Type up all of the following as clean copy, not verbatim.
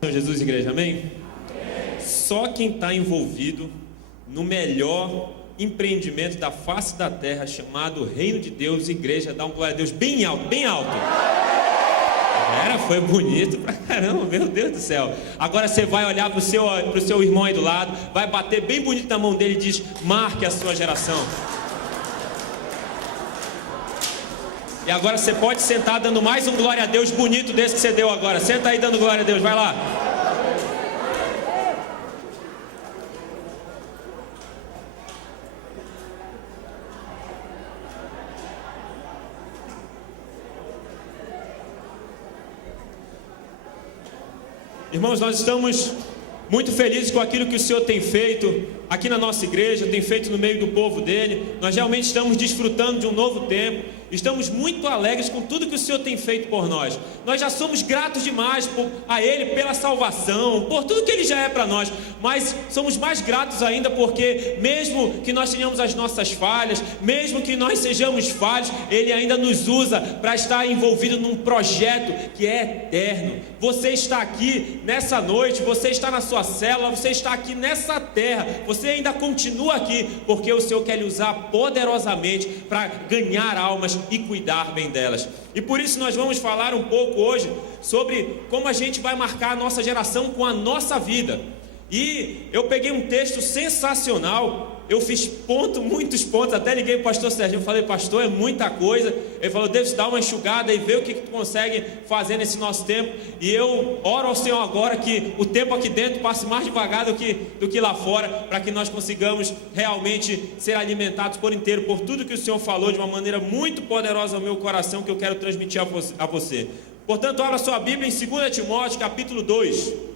Senhor Jesus, igreja, amém? Só quem está envolvido no melhor empreendimento da face da terra, chamado Reino de Deus, igreja, dá um glória a Deus bem alto, bem alto. Foi bonito pra caramba, meu Deus do céu. Agora você vai olhar pro seu irmão aí do lado, vai bater bem bonito na mão dele e diz: marque a sua geração. E agora você pode sentar dando mais um glória a Deus bonito desse que você deu agora. Senta aí dando glória a Deus, vai lá. Irmãos, nós estamos muito felizes com aquilo que o Senhor tem feito aqui na nossa igreja, tem feito no meio do povo dele. Nós realmente estamos desfrutando de um novo tempo. Estamos muito alegres com tudo que o Senhor tem feito por nós. Nós já somos gratos demais a Ele pela salvação, por tudo que Ele já é para nós. Mas somos mais gratos ainda porque mesmo que nós tenhamos as nossas falhas, mesmo que nós sejamos falhos, Ele ainda nos usa para estar envolvido num projeto que é eterno. Você está aqui nessa noite, você está na sua célula, você está aqui nessa terra, você ainda continua aqui porque o Senhor quer lhe usar poderosamente para ganhar almas e cuidar bem delas. E por isso nós vamos falar um pouco hoje sobre como a gente vai marcar a nossa geração com a nossa vida. E eu peguei um texto sensacional, eu fiz muitos pontos, até liguei para o pastor Serginho, falei: pastor, é muita coisa. Ele falou: Deus, dá uma enxugada e vê o que tu consegue fazer nesse nosso tempo. E eu oro ao Senhor agora que o tempo aqui dentro passe mais devagar do que lá fora, para que nós consigamos realmente ser alimentados por inteiro por tudo que o Senhor falou de uma maneira muito poderosa ao meu coração, que eu quero transmitir a você. Portanto, abra sua Bíblia em 2 Timóteo capítulo 2.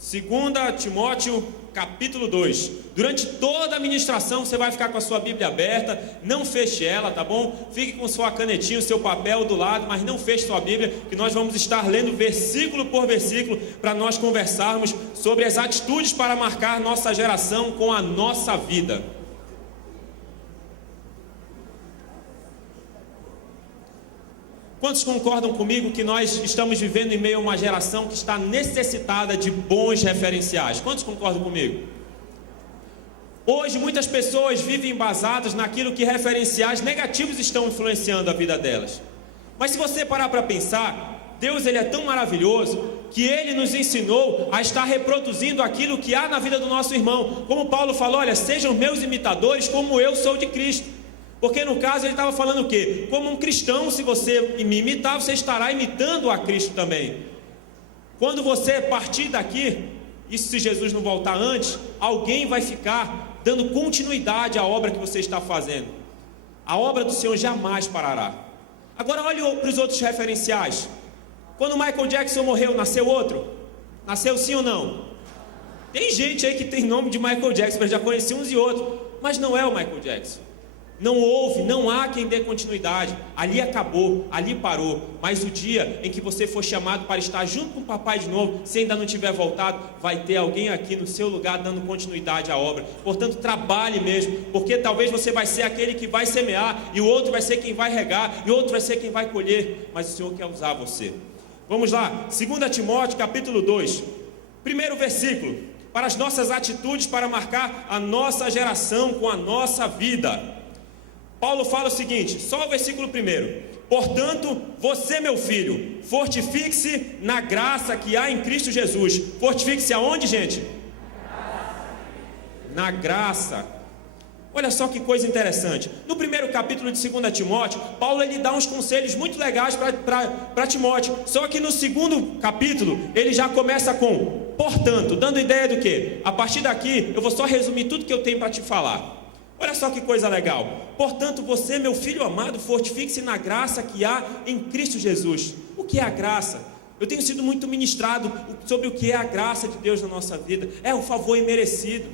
2 Timóteo capítulo 2. Durante toda a ministração você vai ficar com a sua Bíblia aberta. Não feche ela, tá bom? Fique com sua canetinha, o seu papel do lado, mas não feche sua Bíblia, que nós vamos estar lendo versículo por versículo para nós conversarmos sobre as atitudes para marcar nossa geração com a nossa vida. Quantos concordam comigo que nós estamos vivendo em meio a uma geração que está necessitada de bons referenciais? Quantos concordam comigo? Hoje muitas pessoas vivem embasadas naquilo que referenciais negativos estão influenciando a vida delas. Mas se você parar para pensar, Deus ele é tão maravilhoso que Ele nos ensinou a estar reproduzindo aquilo que há na vida do nosso irmão. Como Paulo falou: olha, sejam meus imitadores como eu sou de Cristo. Porque no caso ele estava falando o quê? Como um cristão, se você me imitar, você estará imitando a Cristo também. Quando você partir daqui, isso se Jesus não voltar antes, alguém vai ficar dando continuidade à obra que você está fazendo. A obra do Senhor jamais parará. Agora olhe para os outros referenciais. Quando Michael Jackson morreu, nasceu outro? Nasceu sim ou não? Tem gente aí que tem nome de Michael Jackson, mas já conheci uns e outros, mas não é o Michael Jackson. Não há quem dê continuidade. Ali acabou, ali parou. Mas o dia em que você for chamado para estar junto com o papai de novo, se ainda não tiver voltado, vai ter alguém aqui no seu lugar dando continuidade à obra. Portanto, trabalhe mesmo, porque talvez você vai ser aquele que vai semear, e o outro vai ser quem vai regar, e o outro vai ser quem vai colher. Mas o Senhor quer usar você. Vamos lá, 2 Timóteo capítulo 2, primeiro versículo. Para as nossas atitudes, para marcar a nossa geração com a nossa vida. Paulo fala o seguinte, só o versículo 1: portanto, você, meu filho, fortifique-se na graça que há em Cristo Jesus. Fortifique-se aonde, gente? Na graça. Olha só que coisa interessante. No primeiro capítulo de 2 Timóteo, Paulo ele dá uns conselhos muito legais para Timóteo. Só que no segundo capítulo, ele já começa com portanto, dando ideia do quê? A partir daqui, eu vou só resumir tudo que eu tenho para te falar. Olha só que coisa legal. Portanto, você, meu filho amado, fortifique-se na graça que há em Cristo Jesus. O que é a graça? Eu tenho sido muito ministrado sobre o que é a graça de Deus na nossa vida. É um favor imerecido.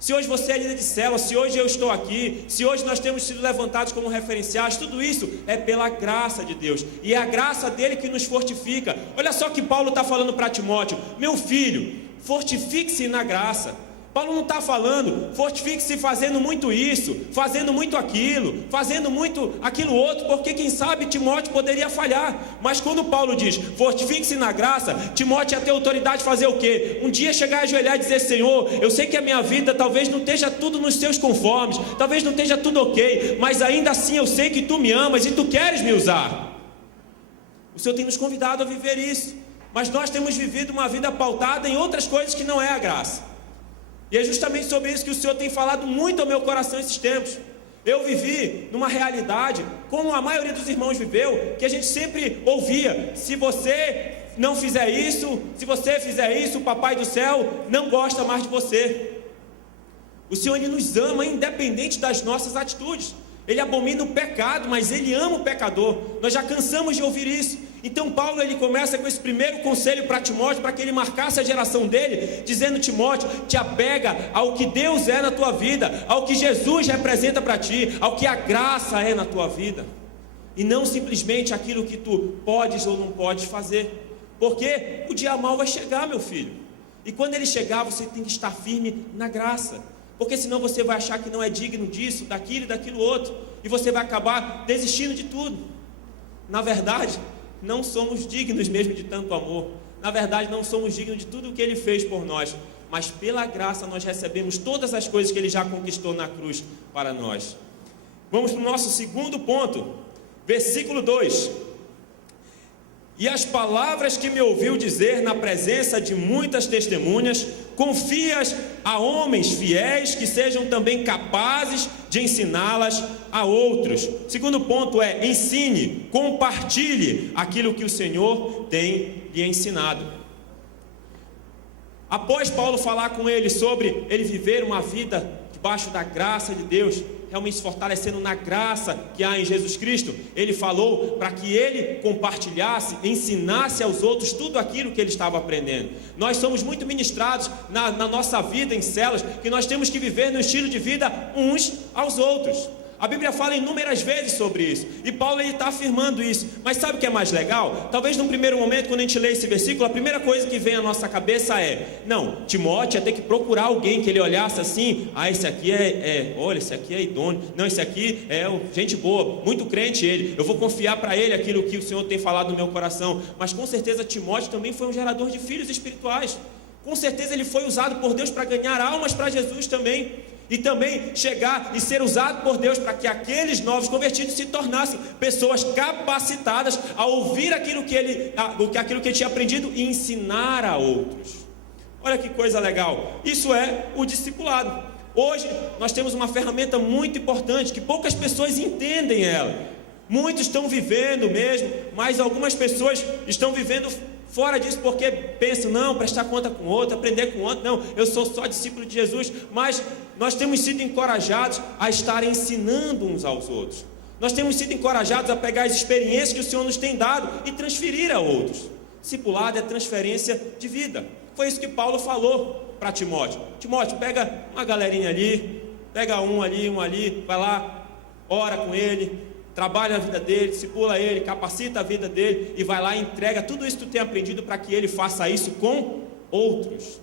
Se hoje você é líder de célula, se hoje eu estou aqui, se hoje nós temos sido levantados como referenciais, tudo isso é pela graça de Deus. E é a graça dele que nos fortifica. Olha só que Paulo está falando para Timóteo: meu filho, fortifique-se na graça. Paulo não está falando, fortifique-se fazendo muito isso, fazendo muito aquilo, fazendo muito aquilo outro, porque quem sabe Timóteo poderia falhar. Mas quando Paulo diz, fortifique-se na graça, Timóteo ia ter autoridade de fazer o quê? Um dia chegar a ajoelhar e dizer, Senhor, eu sei que a minha vida talvez não esteja tudo nos teus conformes, talvez não esteja tudo ok, mas ainda assim eu sei que tu me amas e tu queres me usar. O Senhor tem nos convidado a viver isso, mas nós temos vivido uma vida pautada em outras coisas que não é a graça. E é justamente sobre isso que o Senhor tem falado muito ao meu coração esses tempos. Eu vivi numa realidade, como a maioria dos irmãos viveu, que a gente sempre ouvia, se você não fizer isso, se você fizer isso, o Papai do Céu não gosta mais de você. O Senhor, Ele nos ama independente das nossas atitudes. Ele abomina o pecado, mas Ele ama o pecador. Nós já cansamos de ouvir isso. Então Paulo, ele começa com esse primeiro conselho para Timóteo, para que ele marcasse a geração dele, dizendo, Timóteo, te apega ao que Deus é na tua vida, ao que Jesus representa para ti, ao que a graça é na tua vida, e não simplesmente aquilo que tu podes ou não podes fazer, porque o dia mau vai chegar, meu filho, e quando ele chegar, você tem que estar firme na graça, porque senão você vai achar que não é digno disso, daquilo e daquilo outro, e você vai acabar desistindo de tudo. Na verdade, não somos dignos mesmo de tanto amor. Na verdade, não somos dignos de tudo o que Ele fez por nós, mas pela graça nós recebemos todas as coisas que Ele já conquistou na cruz para nós. Vamos para o nosso segundo ponto, versículo 2. E as palavras que me ouviu dizer na presença de muitas testemunhas, confias a homens fiéis que sejam também capazes de ensiná-las a outros. Segundo ponto é, ensine, compartilhe aquilo que o Senhor tem lhe ensinado. Após Paulo falar com ele sobre ele viver uma vida debaixo da graça de Deus, realmente se fortalecendo na graça que há em Jesus Cristo, ele falou para que ele compartilhasse, ensinasse aos outros tudo aquilo que ele estava aprendendo. Nós somos muito ministrados na nossa vida em células, que nós temos que viver no estilo de vida uns aos outros. A Bíblia fala inúmeras vezes sobre isso, e Paulo está afirmando isso. Mas sabe o que é mais legal? Talvez num primeiro momento, quando a gente lê esse versículo, a primeira coisa que vem à nossa cabeça é, não, Timóteo ia ter que procurar alguém que ele olhasse assim, esse aqui olha, esse aqui é idôneo, não, esse aqui é gente boa, muito crente ele, eu vou confiar para ele aquilo que o Senhor tem falado no meu coração. Mas com certeza Timóteo também foi um gerador de filhos espirituais, com certeza ele foi usado por Deus para ganhar almas para Jesus também, e também chegar e ser usado por Deus para que aqueles novos convertidos se tornassem pessoas capacitadas a ouvir aquilo que ele tinha aprendido e ensinar a outros. Olha que coisa legal, isso é o discipulado. Hoje nós temos uma ferramenta muito importante que poucas pessoas entendem ela. Muitos estão vivendo mesmo, mas algumas pessoas estão vivendo fora disso porque pensam, não, prestar conta com outro, aprender com outro, não, eu sou só discípulo de Jesus. Mas nós temos sido encorajados a estar ensinando uns aos outros. Nós temos sido encorajados a pegar as experiências que o Senhor nos tem dado e transferir a outros. Discipulado é transferência de vida. Foi isso que Paulo falou para Timóteo. Timóteo, pega uma galerinha ali, pega um ali, vai lá, ora com ele, trabalha a vida dele, discipula ele, capacita a vida dele e vai lá e entrega tudo isso que tu tem aprendido para que ele faça isso com outros.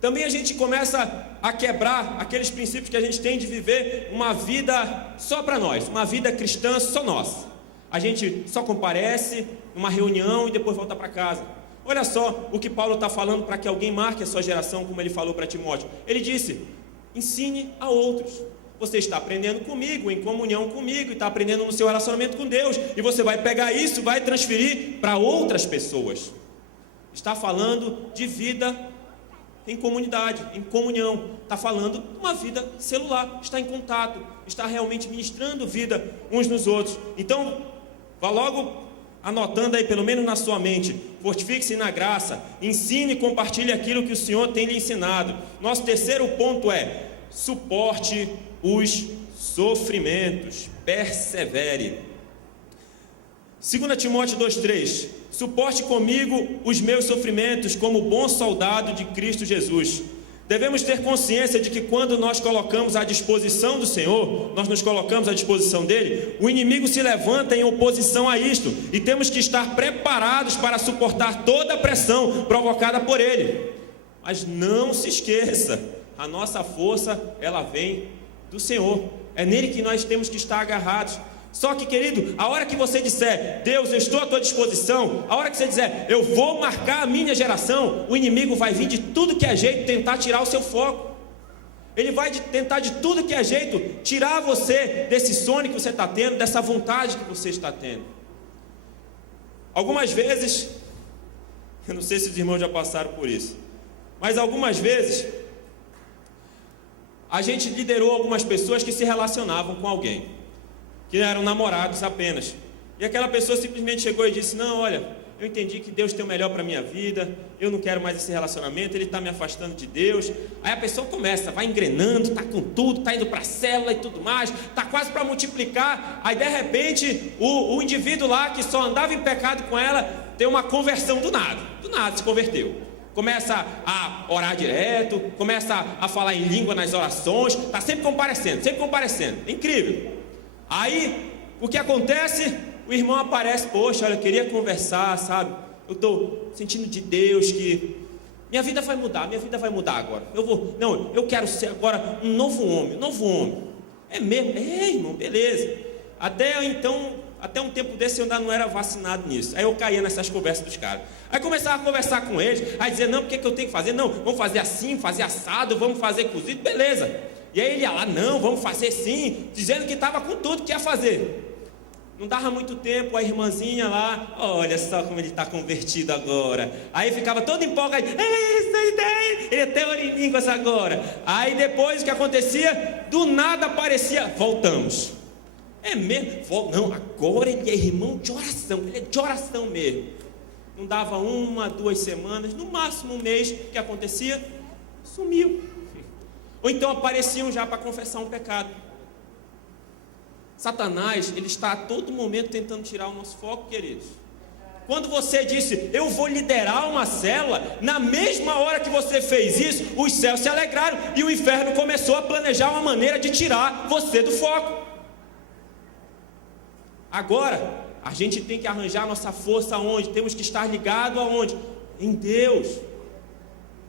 Também a gente começa a quebrar aqueles princípios que a gente tem de viver uma vida só para nós, uma vida cristã só nossa. A gente só comparece numa reunião e depois volta para casa. Olha só o que Paulo está falando para que alguém marque a sua geração, como ele falou para Timóteo. Ele disse, ensine a outros. Você está aprendendo comigo, em comunhão comigo, e está aprendendo no seu relacionamento com Deus, e você vai pegar isso, vai transferir para outras pessoas. Está falando de vida em comunidade, em comunhão. Está falando de uma vida celular, está em contato, está realmente ministrando vida uns nos outros. Então, vá logo anotando aí, pelo menos na sua mente, fortifique-se na graça, ensine e compartilhe aquilo que o Senhor tem lhe ensinado. Nosso terceiro ponto é, suporte os sofrimentos, persevere. 2 Timóteo 2,3: suporte comigo os meus sofrimentos como bom soldado de Cristo Jesus. Devemos ter consciência de que quando nós colocamos à disposição do Senhor, nós nos colocamos à disposição dele, o inimigo se levanta em oposição a isto, e temos que estar preparados para suportar toda a pressão provocada por ele. Mas não se esqueça, a nossa força, ela vem do Senhor. É nele que nós temos que estar agarrados. Só que, querido, a hora que você disser, Deus, eu estou à tua disposição, a hora que você disser, eu vou marcar a minha geração, o inimigo vai vir de tudo que é jeito tentar tirar o seu foco. Ele vai tentar de tudo que é jeito tirar você desse sonho que você está tendo, dessa vontade que você está tendo. Algumas vezes, eu não sei se os irmãos já passaram por isso, mas algumas vezes a gente liderou algumas pessoas que se relacionavam com alguém, que eram namorados apenas. E aquela pessoa simplesmente chegou e disse, não, olha, eu entendi que Deus tem o melhor para a minha vida, eu não quero mais esse relacionamento, Ele está me afastando de Deus. Aí a pessoa começa, vai engrenando, está com tudo, está indo para a célula e tudo mais, está quase para multiplicar. Aí de repente o indivíduo lá que só andava em pecado com ela, tem uma conversão do nada se converteu. Começa a orar direto, começa a falar em língua nas orações, está sempre comparecendo, é incrível. Aí o que acontece? O irmão aparece, poxa, olha, eu queria conversar, sabe? Eu estou sentindo de Deus que minha vida vai mudar agora. Eu quero ser agora um novo homem. É mesmo? É, irmão, beleza. Até um tempo desse eu ainda não era vacinado nisso. Aí eu caía nessas conversas dos caras. Aí começava a conversar com eles, aí dizer, não, o que eu tenho que fazer? Não, vamos fazer assim, fazer assado, vamos fazer cozido, beleza. E aí ele ia lá, não, vamos fazer sim, dizendo que estava com tudo que ia fazer. Não dava muito tempo, a irmãzinha lá, olha só como ele está convertido agora. Aí ficava todo empolgado, ele é teoria agora. Aí depois o que acontecia? Do nada aparecia, voltamos. É mesmo? Não, agora ele é irmão de oração, ele é de oração mesmo. Não dava 1, 2 semanas, no máximo um mês, o que acontecia? Sumiu. Ou então apareciam já para confessar um pecado. Satanás, ele está a todo momento tentando tirar o nosso foco, queridos. Quando você disse, eu vou liderar uma célula, na mesma hora que você fez isso, os céus se alegraram e o inferno começou a planejar uma maneira de tirar você do foco. Agora, a gente tem que arranjar a nossa força aonde? Temos que estar ligado aonde? Em Deus.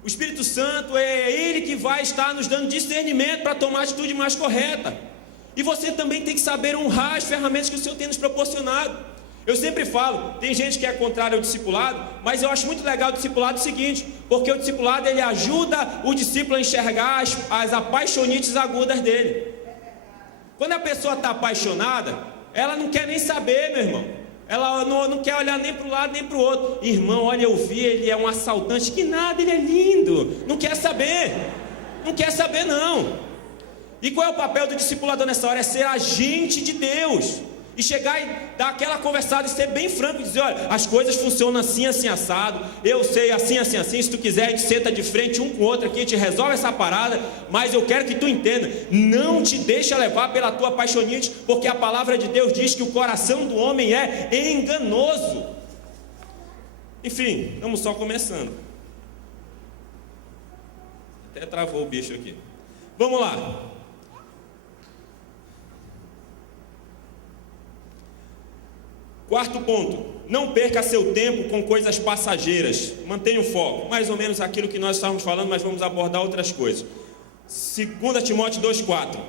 O Espírito Santo é Ele que vai estar nos dando discernimento para tomar a atitude mais correta. E você também tem que saber honrar as ferramentas que o Senhor tem nos proporcionado. Eu sempre falo, tem gente que é contrária ao discipulado, mas eu acho muito legal o discipulado seguinte, porque o discipulado ele ajuda o discípulo a enxergar as apaixonites agudas dele. Quando a pessoa está apaixonada, ela não quer nem saber, meu irmão. Ela não quer olhar nem para um lado nem para o outro. Irmão, olha, eu vi, ele é um assaltante, que nada, ele é lindo. Não quer saber não. E qual é o papel do discipulador nessa hora? É ser agente de Deus. E chegar e dar aquela conversada e ser bem franco e dizer, olha, as coisas funcionam assim, assim, assado. Eu sei assim, assim, assim. Se tu quiser, a gente senta de frente um com o outro aqui, a gente resolve essa parada. Mas eu quero que tu entenda, não te deixa levar pela tua paixonite, porque a palavra de Deus diz que o coração do homem é enganoso. Enfim, estamos só começando. Até travou o bicho aqui. Vamos lá. Quarto ponto, não perca seu tempo com coisas passageiras, mantenha o foco, mais ou menos aquilo que nós estávamos falando, mas vamos abordar outras coisas. 2 Timóteo 2,4,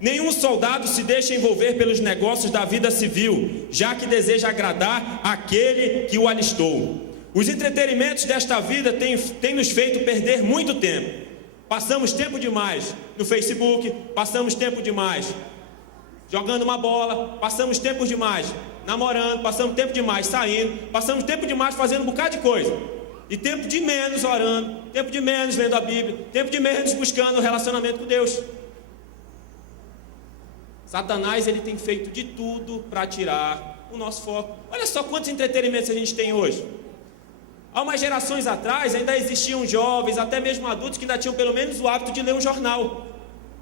nenhum soldado se deixa envolver pelos negócios da vida civil, já que deseja agradar aquele que o alistou. Os entretenimentos desta vida têm nos feito perder muito tempo. Passamos tempo demais no Facebook, passamos tempo demais jogando uma bola, passamos tempo demais namorando, passamos tempo demais saindo, passamos tempo demais fazendo um bocado de coisa, e tempo de menos orando, tempo de menos lendo a Bíblia, tempo de menos buscando o relacionamento com Deus. Satanás, ele tem feito de tudo para tirar o nosso foco. Olha só quantos entretenimentos a gente tem hoje. Há umas gerações atrás ainda existiam jovens, até mesmo adultos, que ainda tinham pelo menos o hábito de ler um jornal.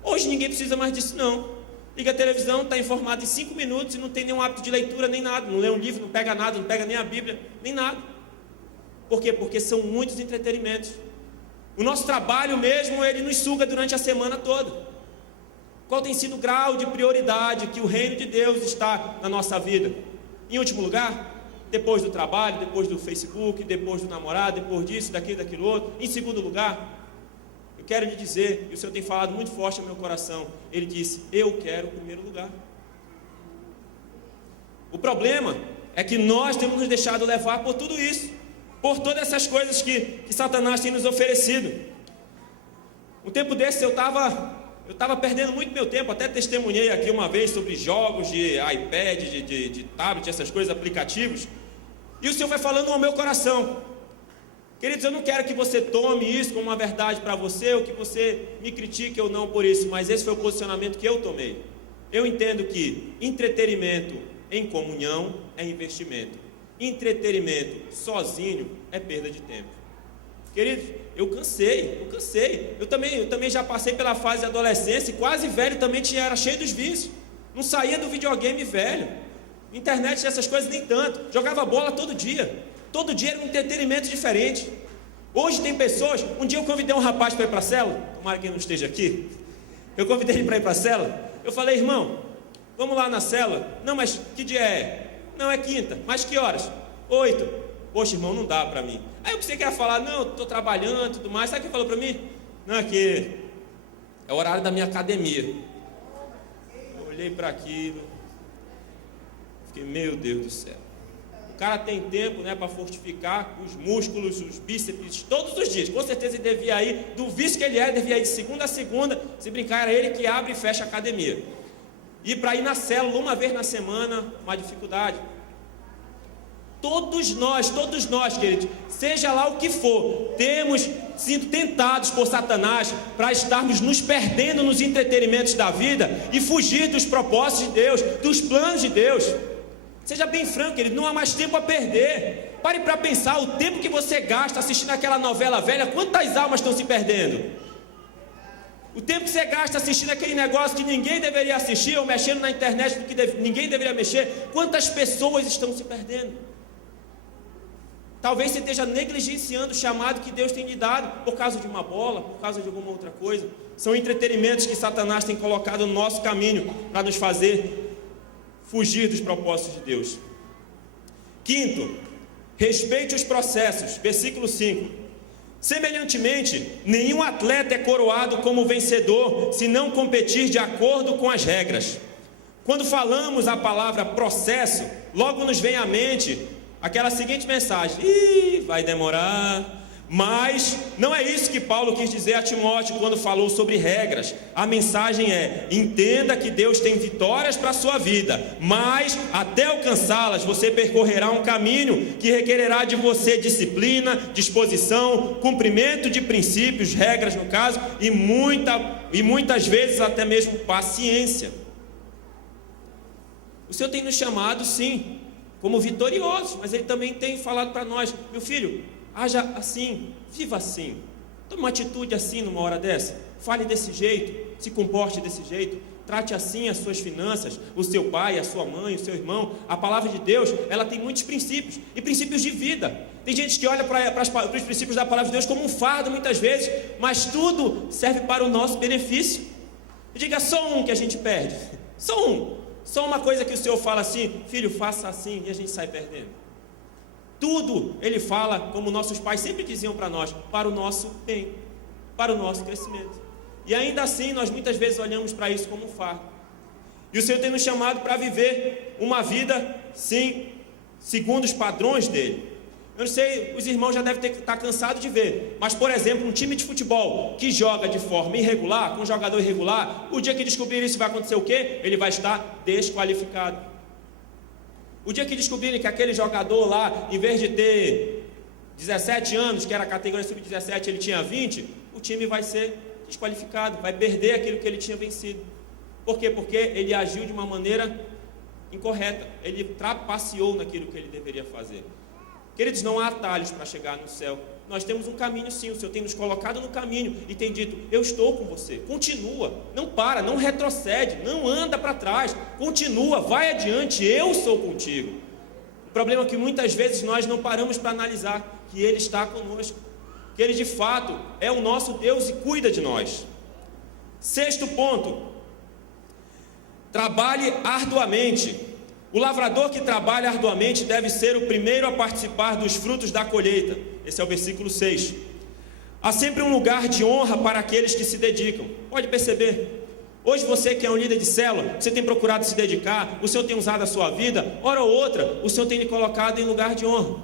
Hoje ninguém precisa mais disso não. Liga a televisão, está informado em 5 minutos e não tem nenhum hábito de leitura, nem nada. Não lê um livro, não pega nada, não pega nem a Bíblia, nem nada. Por quê? Porque são muitos entretenimentos. O nosso trabalho mesmo, ele nos suga durante a semana toda. Qual tem sido o grau de prioridade que o reino de Deus está na nossa vida? Em último lugar, Depois do trabalho, depois do Facebook, depois do namorado, depois disso, daquilo outro. Em segundo lugar, eu quero lhe dizer, e o Senhor tem falado muito forte no meu coração, Ele disse, eu quero o primeiro lugar. O problema é que nós temos nos deixado levar por tudo isso, por todas essas coisas que Satanás tem nos oferecido. Um tempo desse eu estava perdendo muito meu tempo, até testemunhei aqui uma vez sobre jogos de iPad, de tablet, essas coisas, aplicativos, e o Senhor vai falando ao meu coração. Queridos, eu não quero que você tome isso como uma verdade para você, ou que você me critique ou não por isso, mas esse foi o posicionamento que eu tomei. Eu entendo que entretenimento em comunhão é investimento. Entretenimento sozinho é perda de tempo. Queridos, eu cansei. Eu também já passei pela fase de adolescência e quase velho também era cheio dos vícios. Não saía do videogame velho. Internet, essas coisas nem tanto. Jogava bola todo dia. Todo dia era um entretenimento diferente. Hoje tem pessoas. Um dia eu convidei um rapaz para ir para a célula. Tomara que ele não esteja aqui. Eu convidei ele para ir para a célula. Eu falei, irmão, vamos lá na célula. Não, mas que dia é? Não, é quinta. Mas que horas? 8. Poxa, irmão, não dá para mim. Aí eu pensei que ia falar, não, estou trabalhando e tudo mais. Sabe o que ele falou para mim? Não, é que é o horário da minha academia. Eu olhei para aquilo. Fiquei, meu Deus do céu. O cara tem tempo, né, para fortificar os músculos, os bíceps, todos os dias. Com certeza ele devia ir, do vício que ele era, devia ir de segunda a segunda. Se brincar, era ele que abre e fecha a academia. E para ir na célula uma vez na semana, uma dificuldade. Todos nós, queridos, seja lá o que for, temos sido tentados por Satanás para estarmos nos perdendo nos entretenimentos da vida e fugir dos propósitos de Deus, dos planos de Deus. Seja bem franco, querido, não há mais tempo a perder. Pare para pensar, o tempo que você gasta assistindo aquela novela velha, quantas almas estão se perdendo? O tempo que você gasta assistindo aquele negócio que ninguém deveria assistir, ou mexendo na internet do que ninguém deveria mexer, quantas pessoas estão se perdendo? Talvez você esteja negligenciando o chamado que Deus tem lhe dado, por causa de uma bola, por causa de alguma outra coisa. São entretenimentos que Satanás tem colocado no nosso caminho, para nos fazer fugir dos propósitos de Deus. Quinto, respeite os processos, versículo 5. Semelhantemente, nenhum atleta é coroado como vencedor se não competir de acordo com as regras. Quando falamos a palavra processo, logo nos vem à mente aquela seguinte mensagem: vai demorar. Mas não é isso que Paulo quis dizer a Timóteo quando falou sobre regras. A mensagem é: entenda que Deus tem vitórias para a sua vida, mas até alcançá-las você percorrerá um caminho que requererá de você disciplina, disposição, cumprimento de princípios, regras no caso, e muitas vezes até mesmo paciência. O Senhor tem nos chamado, sim, como vitoriosos, mas Ele também tem falado para nós: meu filho, haja assim, viva assim, tome uma atitude assim numa hora dessa, fale desse jeito, se comporte desse jeito, trate assim as suas finanças, o seu pai, a sua mãe, o seu irmão. A palavra de Deus, ela tem muitos princípios, e princípios de vida. Tem gente que olha para os princípios da palavra de Deus como um fardo muitas vezes, mas tudo serve para o nosso benefício. Eu diga, só um que a gente perde, só uma coisa que o Senhor fala assim: filho, faça assim, e a gente sai perdendo. Tudo Ele fala, como nossos pais sempre diziam para nós, para o nosso bem, para o nosso crescimento. E ainda assim nós muitas vezes olhamos para isso como um fardo. E o Senhor tem nos chamado para viver uma vida, sim, segundo os padrões dEle. Eu não sei, os irmãos já devem estar cansados de ver, mas por exemplo, um time de futebol que joga de forma irregular, com um jogador irregular, o dia que descobrir isso vai acontecer o quê? Ele vai estar desqualificado. O dia que descobrirem que aquele jogador lá, em vez de ter 17 anos, que era a categoria sub-17, ele tinha 20, o time vai ser desqualificado, vai perder aquilo que ele tinha vencido. Por quê? Porque ele agiu de uma maneira incorreta, ele trapaceou naquilo que ele deveria fazer. Queridos, não há atalhos para chegar no céu. Nós temos um caminho, sim. O Senhor tem nos colocado no caminho e tem dito: eu estou com você, continua, não para, não retrocede, não anda para trás, continua, vai adiante, eu sou contigo. O problema é que muitas vezes nós não paramos para analisar que Ele está conosco, que Ele de fato é o nosso Deus e cuida de nós. Sexto ponto: trabalhe arduamente. O lavrador que trabalha arduamente deve ser o primeiro a participar dos frutos da colheita. Esse é o versículo 6. Há sempre um lugar de honra para aqueles que se dedicam. Pode perceber, hoje você que é um líder de célula, você tem procurado se dedicar, o Senhor tem usado a sua vida, hora ou outra, o Senhor tem lhe colocado em lugar de honra.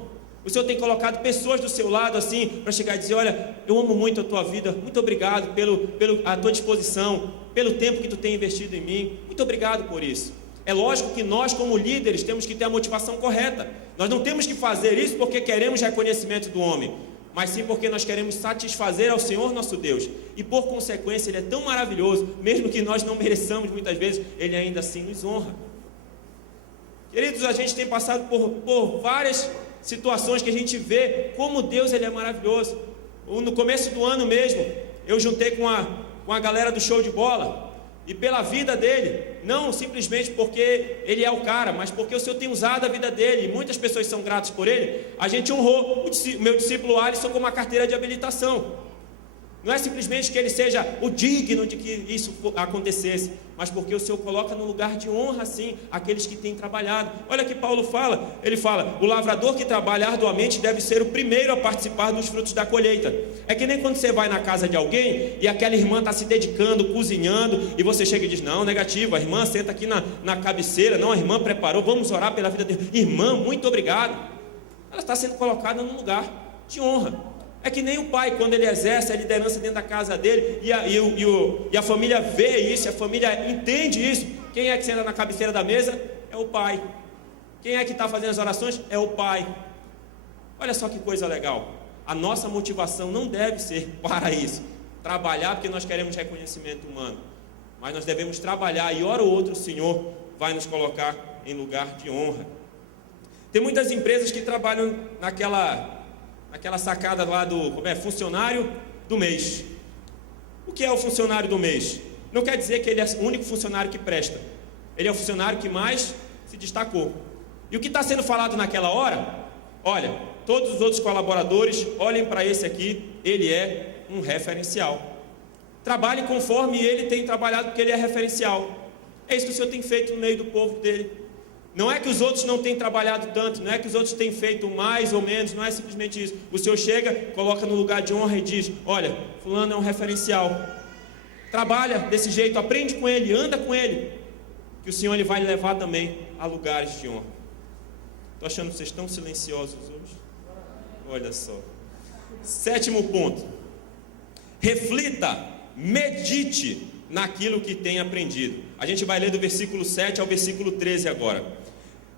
O Senhor tem colocado pessoas do seu lado assim, para chegar e dizer: olha, eu amo muito a tua vida, muito obrigado pela tua disposição, pelo tempo que tu tem investido em mim, muito obrigado por isso. É lógico que nós como líderes temos que ter a motivação correta. Nós não temos que fazer isso porque queremos reconhecimento do homem, mas sim porque nós queremos satisfazer ao Senhor nosso Deus, e por consequência Ele é tão maravilhoso, mesmo que nós não mereçamos muitas vezes, Ele ainda assim nos honra. Queridos, a gente tem passado por várias situações que a gente vê como Deus Ele é maravilhoso. No começo do ano mesmo, eu juntei com a galera do show de bola, e pela vida dele, não simplesmente porque ele é o cara, mas porque o Senhor tem usado a vida dele, e muitas pessoas são gratas por ele, a gente honrou o meu discípulo Alisson com uma carteira de habilitação. Não é simplesmente que ele seja o digno de que isso acontecesse, mas porque o Senhor coloca no lugar de honra, sim, aqueles que têm trabalhado. Olha que Paulo fala, ele fala: o lavrador que trabalha arduamente deve ser o primeiro a participar dos frutos da colheita. É que nem quando você vai na casa de alguém e aquela irmã está se dedicando, cozinhando, e você chega e diz: não, negativo, a irmã senta aqui na cabeceira, não, a irmã preparou, vamos orar pela vida dele. Irmã, muito obrigado. Ela está sendo colocada num lugar de honra. É que nem o pai, quando ele exerce a liderança dentro da casa dele, e a família vê isso, a família entende isso. Quem é que senta na cabeceira da mesa? É o pai. Quem é que está fazendo as orações? É o pai. Olha só que coisa legal. A nossa motivação não deve ser para isso, trabalhar porque nós queremos reconhecimento humano, mas nós devemos trabalhar, e hora ou outra o Senhor vai nos colocar em lugar de honra. Tem muitas empresas que trabalham naquela sacada lá do funcionário do mês. O que é o funcionário do mês? Não quer dizer que ele é o único funcionário que presta. Ele é o funcionário que mais se destacou. E o que está sendo falado naquela hora? Olha, todos os outros colaboradores, olhem para esse aqui, ele é um referencial. Trabalhe conforme ele tem trabalhado, porque ele é referencial. É isso que o Senhor tem feito no meio do povo dele. Não é que os outros não tenham trabalhado tanto, não é que os outros tenham feito mais ou menos, não é simplesmente isso. O Senhor chega, coloca no lugar de honra e diz: olha, fulano é um referencial. Trabalha desse jeito, aprende com ele, anda com ele, que o Senhor ele vai levar também a lugares de honra. Estou achando que vocês estão silenciosos hoje. Olha só. 7º ponto. Reflita, medite naquilo que tem aprendido. A gente vai ler do versículo 7 ao versículo 13 agora.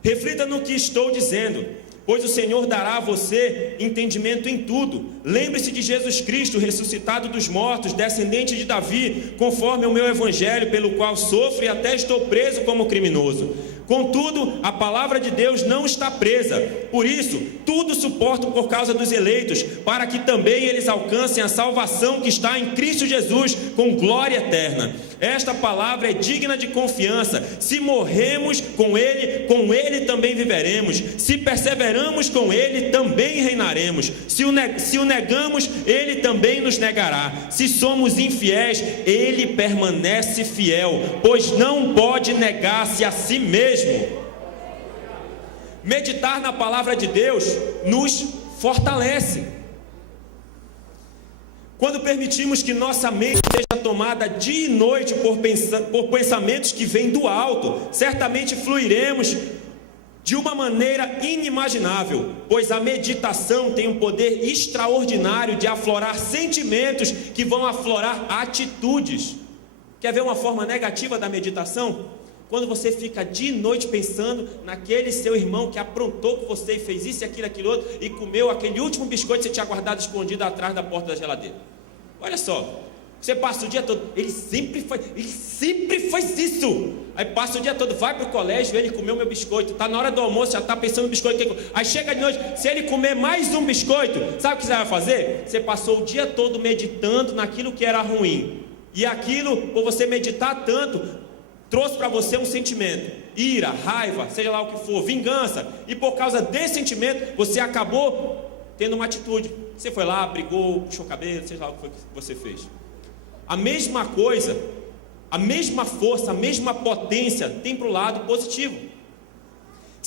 Reflita no que estou dizendo, pois o Senhor dará a você entendimento em tudo. Lembre-se de Jesus Cristo, ressuscitado dos mortos, descendente de Davi, conforme o meu evangelho, pelo qual sofro e até estou preso como criminoso. Contudo, a palavra de Deus não está presa. Por isso, tudo suporto por causa dos eleitos, para que também eles alcancem a salvação que está em Cristo Jesus, com glória eterna. Esta palavra é digna de confiança. Se morremos com Ele também viveremos. Se perseveramos com Ele, também reinaremos. Se o negamos, Ele também nos negará. Se somos infiéis, Ele permanece fiel, pois não pode negar-se a si mesmo. Meditar na palavra de Deus nos fortalece. Quando permitimos que nossa mente seja tomada dia e noite por pensamentos que vêm do alto, certamente fluiremos de uma maneira inimaginável, pois a meditação tem um poder extraordinário de aflorar sentimentos que vão aflorar atitudes. Quer ver uma forma negativa da meditação? Quando você fica dia e noite pensando naquele seu irmão que aprontou com você e fez isso e aquilo outro, e comeu aquele último biscoito que você tinha guardado escondido atrás da porta da geladeira. Olha só, você passa o dia todo, ele sempre faz isso. Aí passa o dia todo, vai para o colégio, ele comeu meu biscoito, está na hora do almoço, já está pensando no biscoito. Aí chega de noite, se ele comer mais um biscoito, sabe o que você vai fazer? Você passou o dia todo meditando naquilo que era ruim, e aquilo, por você meditar tanto, trouxe para você um sentimento, ira, raiva, seja lá o que for, vingança, e por causa desse sentimento, você acabou tendo uma atitude. Você foi lá, brigou, puxou o cabelo, seja lá o que foi que você fez. A mesma coisa, a mesma força, a mesma potência tem para o lado positivo.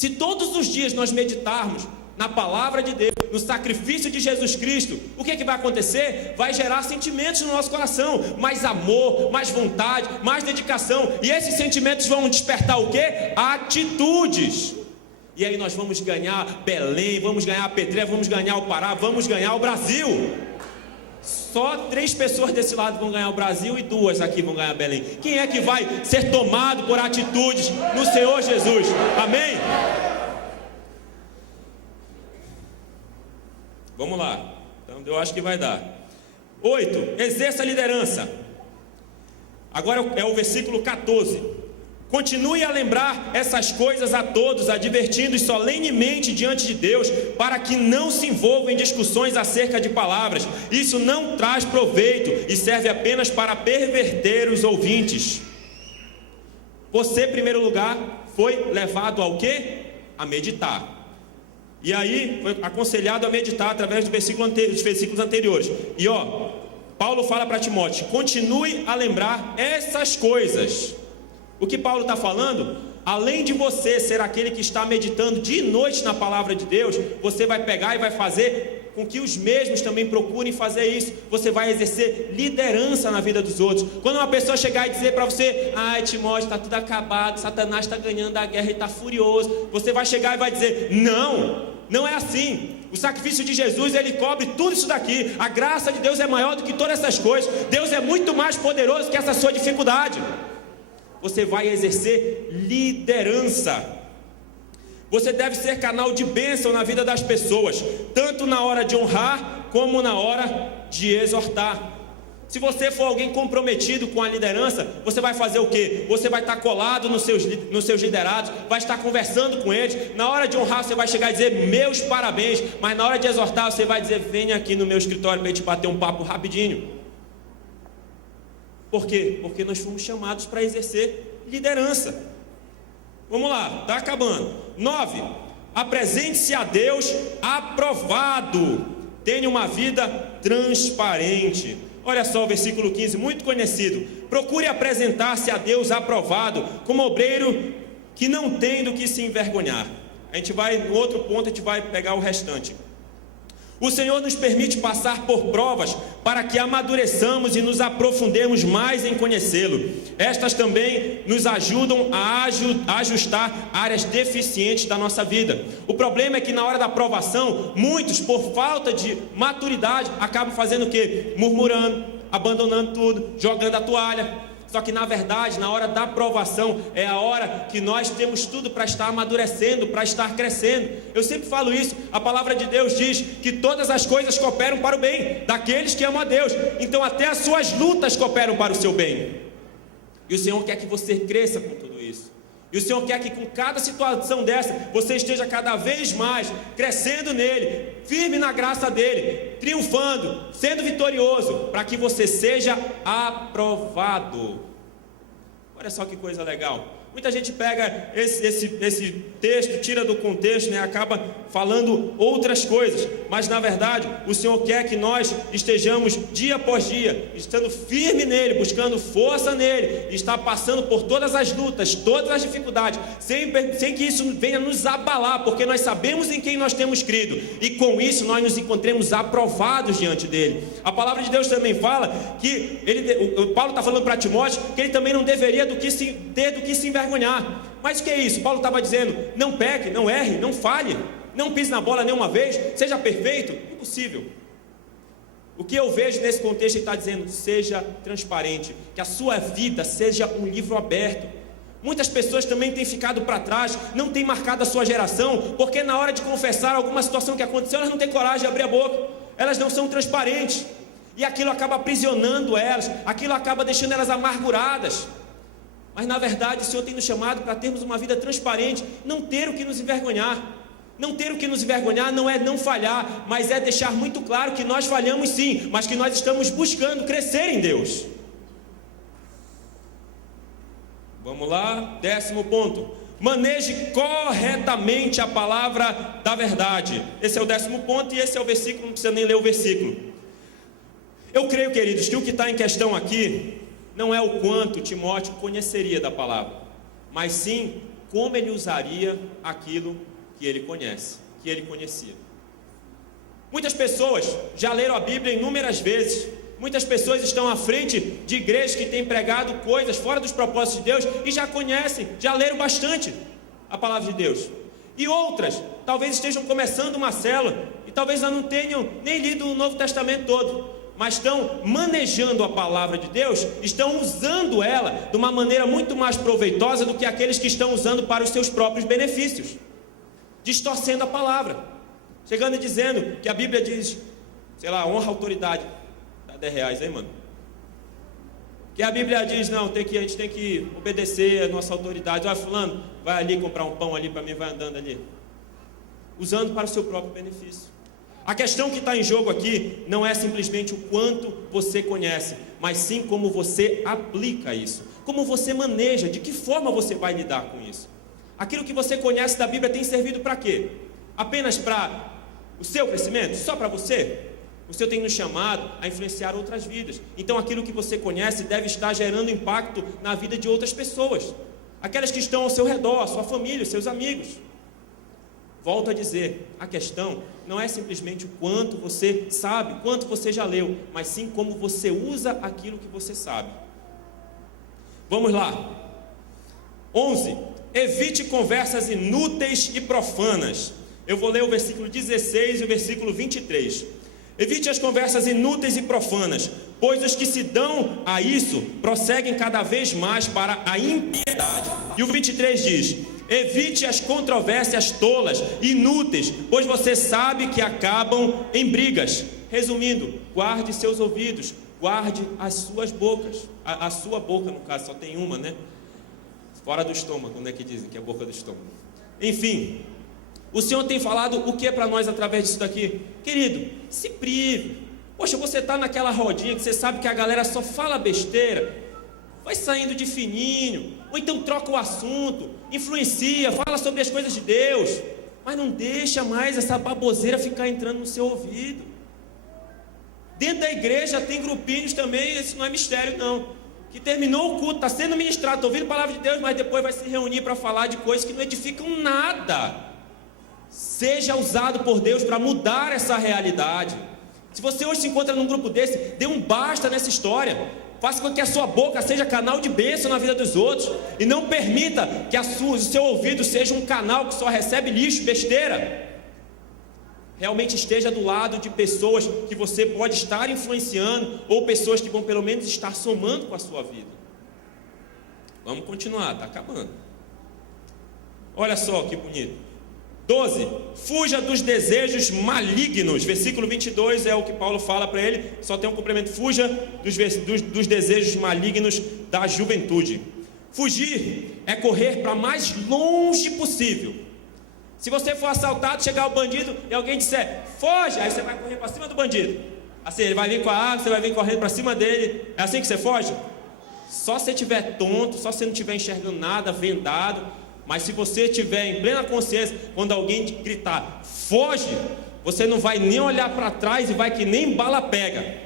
Se todos os dias nós meditarmos na palavra de Deus, no sacrifício de Jesus Cristo, o que vai acontecer? Vai gerar sentimentos no nosso coração, mais amor, mais vontade, mais dedicação, e esses sentimentos vão despertar o quê? Atitudes. E aí nós vamos ganhar Belém, vamos ganhar Petrópolis, vamos ganhar o Pará, vamos ganhar o Brasil. Só 3 pessoas desse lado vão ganhar o Brasil e 2 aqui vão ganhar Belém. Quem é que vai ser tomado por atitudes no Senhor Jesus? Amém? Vamos lá, então eu acho que vai dar. 8, exerça a liderança. Agora é o versículo 14. Continue a lembrar essas coisas a todos, advertindo-os solenemente diante de Deus, para que não se envolvam em discussões acerca de palavras. Isso não traz proveito e serve apenas para perverter os ouvintes. Você, em primeiro lugar, foi levado ao quê? A meditar. E aí, foi aconselhado a meditar através dos versículos anteriores. E Paulo fala para Timóteo: continue a lembrar essas coisas. O que Paulo está falando? Além de você ser aquele que está meditando dia e noite na palavra de Deus, você vai pegar e vai fazer com que os mesmos também procurem fazer isso. Você vai exercer liderança na vida dos outros. Quando uma pessoa chegar e dizer para você: ai, Timóteo, está tudo acabado, Satanás está ganhando a guerra e está furioso, você vai chegar e vai dizer: não é assim. O sacrifício de Jesus, ele cobre tudo isso daqui. A graça de Deus é maior do que todas essas coisas. Deus é muito mais poderoso que essa sua dificuldade. Você vai exercer liderança. Você deve ser canal de bênção na vida das pessoas, tanto na hora de honrar, como na hora de exortar. Se você for alguém comprometido com a liderança, você vai fazer o quê? Você vai estar colado nos seus liderados, vai estar conversando com eles. Na hora de honrar, você vai chegar e dizer: meus parabéns. Mas na hora de exortar, você vai dizer: venha aqui no meu escritório para a gente bater um papo rapidinho. Por quê? Porque nós fomos chamados para exercer liderança. Vamos lá, está acabando. 9, apresente-se a Deus aprovado. Tenha uma vida transparente. Olha só o versículo 15, muito conhecido. Procure apresentar-se a Deus aprovado, como obreiro que não tem do que se envergonhar. A gente vai, no outro ponto, a gente vai pegar o restante. O Senhor nos permite passar por provas para que amadureçamos e nos aprofundemos mais em conhecê-lo. Estas também nos ajudam a ajustar áreas deficientes da nossa vida. O problema é que na hora da provação, muitos, por falta de maturidade, acabam fazendo o quê? Murmurando, abandonando tudo, jogando a toalha. Só que na verdade, na hora da provação, é a hora que nós temos tudo para estar amadurecendo, para estar crescendo. Eu sempre falo isso, a palavra de Deus diz que todas as coisas cooperam para o bem daqueles que amam a Deus. Então até as suas lutas cooperam para o seu bem. E o Senhor quer que você cresça com tudo isso. E o Senhor quer que com cada situação dessa, você esteja cada vez mais crescendo nele, firme na graça dele, triunfando, sendo vitorioso, para que você seja aprovado. Olha só que coisa legal. Muita gente pega esse texto, tira do contexto, acaba falando outras coisas. Mas na verdade, o Senhor quer que nós estejamos dia após dia, estando firme nele, buscando força nele, e estar passando por todas as lutas, todas as dificuldades, sem que isso venha nos abalar, porque nós sabemos em quem nós temos crido, e com isso nós nos encontremos aprovados diante dele. A palavra de Deus também fala que Paulo está falando para Timóteo que ele também não deveria ter do que se envergonhar. Mas o que é isso? Paulo estava dizendo: não peque, não erre, não falhe, não pise na bola nenhuma vez, seja perfeito. Impossível. O que eu vejo nesse contexto, ele está dizendo: seja transparente, que a sua vida seja um livro aberto. Muitas pessoas também têm ficado para trás, não têm marcado a sua geração, porque na hora de confessar alguma situação que aconteceu, elas não têm coragem de abrir a boca, elas não são transparentes, e aquilo acaba aprisionando elas, aquilo acaba deixando elas amarguradas. Mas na verdade o Senhor tem nos chamado para termos uma vida transparente, não ter o que nos envergonhar. Não ter o que nos envergonhar não é não falhar, mas é deixar muito claro que nós falhamos sim, mas que nós estamos buscando crescer em Deus. Vamos lá, 10º ponto. Maneje corretamente a palavra da verdade. Esse é o 10º ponto e esse é o versículo, não precisa nem ler o versículo. Eu creio, queridos, que o que está em questão aqui não é o quanto Timóteo conheceria da palavra, mas sim como ele usaria aquilo que ele conhece, que ele conhecia. Muitas pessoas já leram a Bíblia inúmeras vezes. Muitas pessoas estão à frente de igrejas que têm pregado coisas fora dos propósitos de Deus e já conhecem, já leram bastante a palavra de Deus. E outras, talvez estejam começando uma célula e talvez não tenham nem lido o Novo Testamento todo, mas estão manejando a palavra de Deus, estão usando ela de uma maneira muito mais proveitosa do que aqueles que estão usando para os seus próprios benefícios, distorcendo a palavra, chegando e dizendo que a Bíblia diz, sei lá, honra a autoridade. Dá R$10, hein, mano? Que a Bíblia diz, não, a gente tem que obedecer a nossa autoridade. Olha, fulano, vai ali comprar um pão ali para mim, vai andando ali, usando para o seu próprio benefício. A questão que está em jogo aqui não é simplesmente o quanto você conhece, mas sim como você aplica isso, como você maneja, de que forma você vai lidar com isso. Aquilo que você conhece da Bíblia tem servido para quê? Apenas para o seu crescimento? Só para você? O Senhor tem nos chamado a influenciar outras vidas. Então aquilo que você conhece deve estar gerando impacto na vida de outras pessoas, aquelas que estão ao seu redor, sua família, seus amigos. Volto a dizer, a questão não é simplesmente o quanto você sabe, quanto você já leu, mas sim como você usa aquilo que você sabe. Vamos lá. 11. Evite conversas inúteis e profanas. Eu vou ler o versículo 16 e o versículo 23. Evite as conversas inúteis e profanas, pois os que se dão a isso prosseguem cada vez mais para a impiedade. E o 23 diz: evite as controvérsias tolas, inúteis, pois você sabe que acabam em brigas. Resumindo, guarde seus ouvidos, guarde as suas bocas. A sua boca, no caso, só tem uma, né? Fora do estômago, né, que dizem que é a boca do estômago. Enfim, o Senhor tem falado o que é para nós através disso daqui? Querido, se prive. Poxa, você está naquela rodinha que você sabe que a galera só fala besteira. Vai saindo de fininho, ou então troca o assunto, influencia, fala sobre as coisas de Deus, mas não deixa mais essa baboseira ficar entrando no seu ouvido. Dentro da igreja tem grupinhos também, isso não é mistério não, que terminou o culto, está sendo ministrado, está ouvindo a palavra de Deus, mas depois vai se reunir para falar de coisas que não edificam nada. Seja usado por Deus para mudar essa realidade. Se você hoje se encontra num grupo desse, dê um basta nessa história. Faça com que a sua boca seja canal de bênção na vida dos outros, e não permita que o seu ouvido seja um canal que só recebe lixo, besteira. Realmente esteja do lado de pessoas que você pode estar influenciando, ou pessoas que vão pelo menos estar somando com a sua vida. Vamos continuar, está acabando. Olha só que bonito. 12. Fuja dos desejos malignos. Versículo 22 é o que Paulo fala para ele. Só tem um complemento. Fuja dos desejos malignos da juventude. Fugir é correr para mais longe possível. Se você for assaltado, chegar o bandido e alguém disser foge, aí você vai correr para cima do bandido. Assim, ele vai vir com a arma, você vai vir correndo para cima dele. É assim que você foge? Só se você estiver tonto, só se você não estiver enxergando nada, vendado. Mas se você estiver em plena consciência, quando alguém gritar foge, você não vai nem olhar para trás e vai que nem bala pega.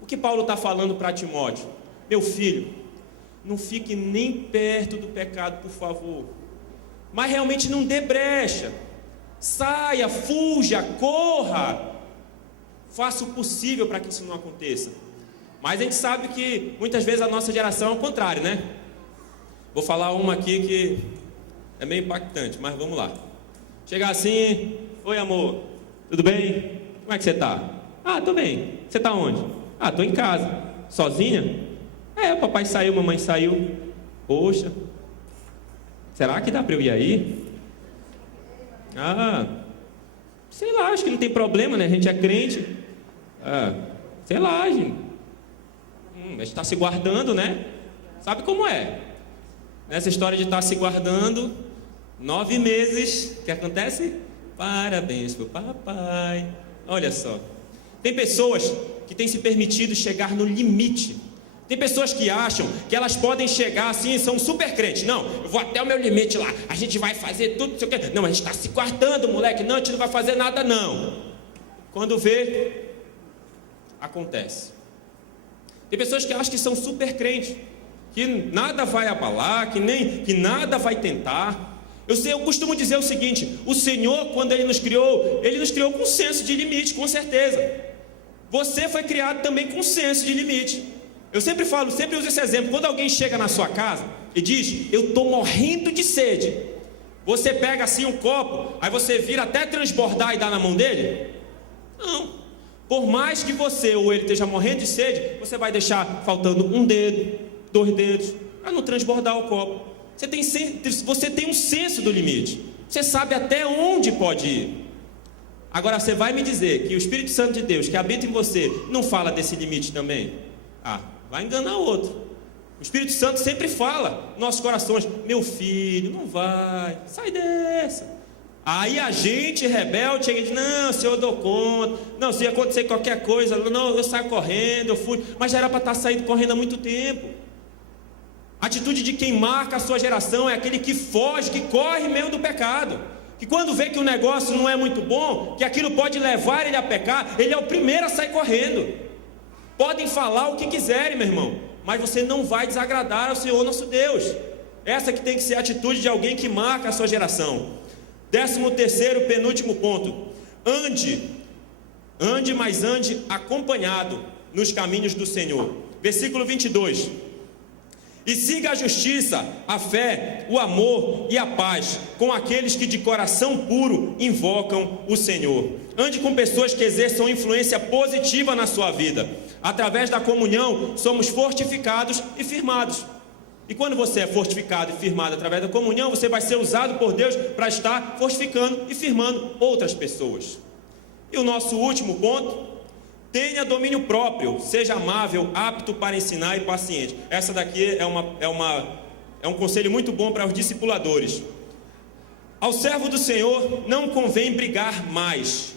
O que Paulo está falando para Timóteo? Meu filho, não fique nem perto do pecado, por favor, mas realmente não dê brecha. Saia, fuja, corra, faça o possível para que isso não aconteça. Mas a gente sabe que muitas vezes a nossa geração é o contrário, né? Vou falar uma aqui que é meio impactante, mas vamos lá. Chegar assim: oi amor, tudo bem? Como é que você está? Ah, tô bem. Você está onde? Ah, tô em casa. Sozinha? É, o papai saiu, mamãe saiu. Poxa, será que dá para eu ir aí? Ah, sei lá, acho que não tem problema, né? A gente é crente. Ah, sei lá, gente. A gente está se guardando, né? Sabe como é? Nessa história de estar se guardando 9 meses, o que acontece? Parabéns pro papai. Olha só, tem pessoas que têm se permitido chegar no limite. Tem pessoas que acham que elas podem chegar assim, são super crentes. Não, eu vou até o meu limite lá, a gente vai fazer tudo, não sei o quê. Não, a gente está se guardando, moleque. Não, a gente não vai fazer nada não. Quando vê, acontece. Tem pessoas que acham que são super crentes, que nada vai abalar, que nada vai tentar. Eu costumo dizer o seguinte: o Senhor, quando Ele nos criou com um senso de limite, com certeza. Você foi criado também com um senso de limite. Eu sempre uso esse exemplo. Quando alguém chega na sua casa e diz: eu estou morrendo de sede, você pega assim um copo, aí você vira até transbordar e dá na mão dele? Não. Por mais que você ou ele esteja morrendo de sede, você vai deixar faltando um dedo, 2 dedos, para não transbordar o copo. Você tem um senso do limite. Você sabe até onde pode ir. Agora você vai me dizer que o Espírito Santo de Deus que habita em você não fala desse limite também? Vai enganar outro. O Espírito Santo sempre fala nos nossos corações: meu filho, não vai, sai dessa. Aí a gente rebelde chega e diz: não, Senhor, eu dou conta. Não, se acontecer qualquer coisa, não, eu saio correndo, eu fui. Mas já era para estar saindo correndo há muito tempo. A atitude de quem marca a sua geração é aquele que foge, que corre meio do pecado, que quando vê que o negócio não é muito bom, que aquilo pode levar ele a pecar, ele é o primeiro a sair correndo. Podem falar o que quiserem, meu irmão, mas você não vai desagradar ao Senhor nosso Deus. Essa que tem que ser a atitude de alguém que marca a sua geração. 13º, penúltimo ponto: ande, mas ande acompanhado nos caminhos do Senhor. Versículo 22: e siga a justiça, a fé, o amor e a paz com aqueles que de coração puro invocam o Senhor. Ande com pessoas que exerçam influência positiva na sua vida. Através da comunhão somos fortificados e firmados. E quando você é fortificado e firmado através da comunhão, você vai ser usado por Deus para estar fortificando e firmando outras pessoas. E o nosso último ponto: tenha domínio próprio, seja amável, apto para ensinar e paciente. Essa daqui é um conselho muito bom para os discipuladores. Ao servo do Senhor não convém brigar mais.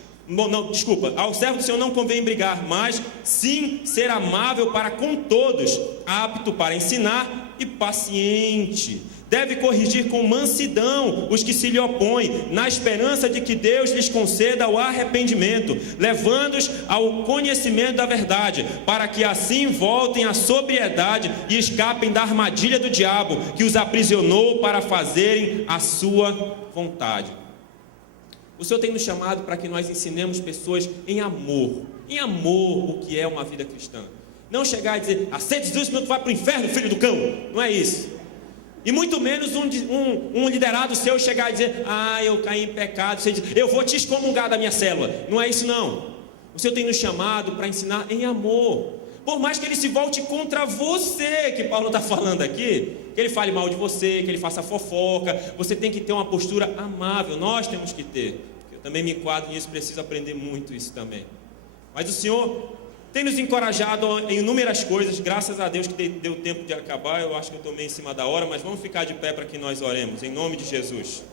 Ao servo do Senhor não convém brigar mais, sim ser amável para com todos, apto para ensinar e paciente. Deve corrigir com mansidão os que se lhe opõem, na esperança de que Deus lhes conceda o arrependimento, levando-os ao conhecimento da verdade, para que assim voltem à sobriedade e escapem da armadilha do diabo, que os aprisionou para fazerem a sua vontade. O Senhor tem nos chamado para que nós ensinemos pessoas em amor o que é uma vida cristã. Não chegar e dizer: aceita Jesus, senão tu vai para o inferno, filho do cão. Não é isso. E muito menos um liderado seu chegar e dizer: eu caí em pecado. Você diz: eu vou te excomungar da minha célula. Não é isso não. O Senhor tem nos chamado para ensinar em amor. Por mais que ele se volte contra você, que Paulo está falando aqui, que ele fale mal de você, que ele faça fofoca, você tem que ter uma postura amável. Nós temos que ter. Eu também me enquadro nisso, preciso aprender muito isso também. Mas o Senhor tem nos encorajado em inúmeras coisas. Graças a Deus que deu tempo de acabar. Eu acho que eu estou meio em cima da hora, mas vamos ficar de pé para que nós oremos, em nome de Jesus.